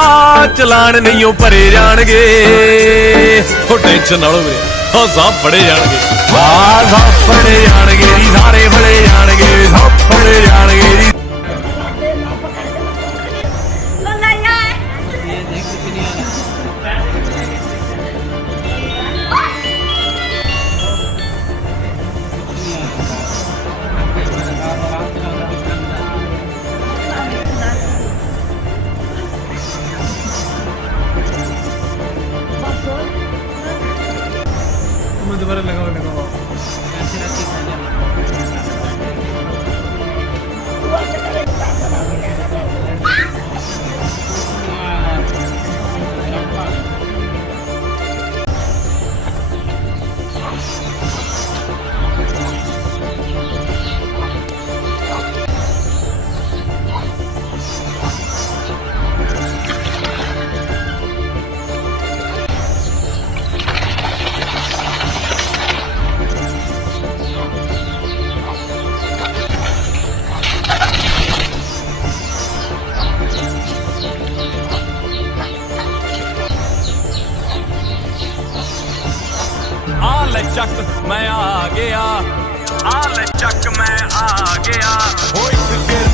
ਆ ਚਲਾਨ ਨਹੀਂ ਉਹ ਭਰੇ ਜਾਣਗੇ ਉਹ ਟੈਨਸ਼ਨ ਨਾ ਲਓ ਵੀਰੇ ਉਹ ਸਭ ਫੜੇ ਜਾਣਗੇ ਆ ਸਭ ਫੜੇ ਜਾਣਗੇ ਜੀ ਸਾਰੇ ਫੜੇ ਜਾਣਗੇ ਸਭ ਫੜੇ ਜਾਣਗੇ ਜੀ दोबारा लगाओ लगाओ ले चक मैं आ गया आ ले चक मैं आ गया